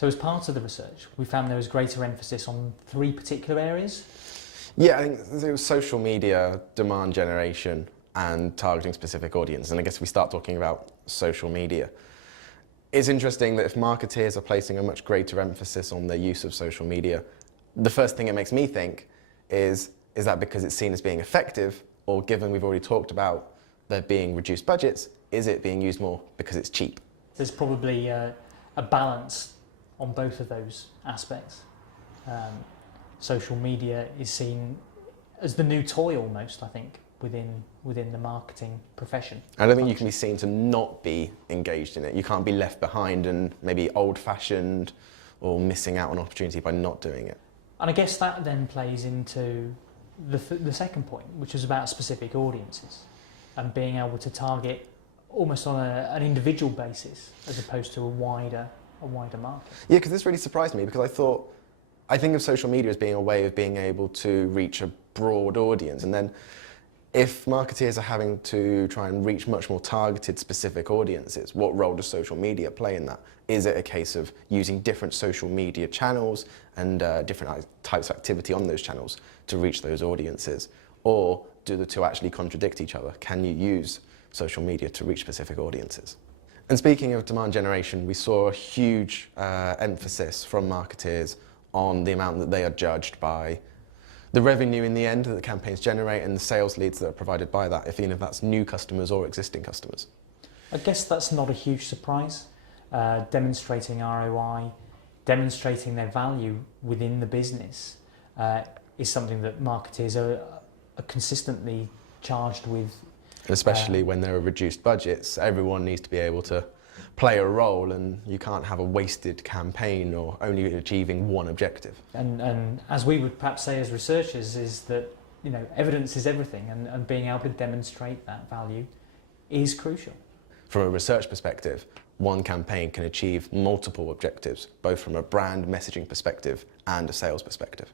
So as part of the research, we found there was greater emphasis on three particular areas. Yeah, I think it was social media, demand generation, and targeting specific audiences. And I guess we start talking about social media. It's interesting that if marketeers are placing a much greater emphasis on their use of social media, the first thing it makes me think is that because it's seen as being effective, or given we've already talked about there being reduced budgets, is it being used more because it's cheap? There's probably a balance on both of those aspects. Social media is seen as the new toy almost, I think, within the marketing profession. I don't think you can be seen to not be engaged in it. You can't be left behind and maybe old-fashioned or missing out on opportunity by not doing it. And I guess that then plays into the second point, which is about specific audiences and being able to target almost on an individual basis as opposed to a wider market. Yeah, because this really surprised me because I think of social media as being a way of being able to reach a broad audience, and then if marketeers are having to try and reach much more targeted specific audiences, what role does social media play in that? Is it a case of using different social media channels and different types of activity on those channels to reach those audiences? Or do the two actually contradict each other? Can you use social media to reach specific audiences? And speaking of demand generation, we saw a huge emphasis from marketeers on the amount that they are judged by the revenue in the end that the campaigns generate and the sales leads that are provided by that, even if that's new customers or existing customers. I guess that's not a huge surprise. Demonstrating ROI, demonstrating their value within the business is something that marketers are consistently charged with. And especially when there are reduced budgets, everyone needs to be able to play a role, and you can't have a wasted campaign or only achieving one objective. And as we would perhaps say as researchers, is that evidence is everything, and being able to demonstrate that value is crucial. From a research perspective, one campaign can achieve multiple objectives, both from a brand messaging perspective and a sales perspective.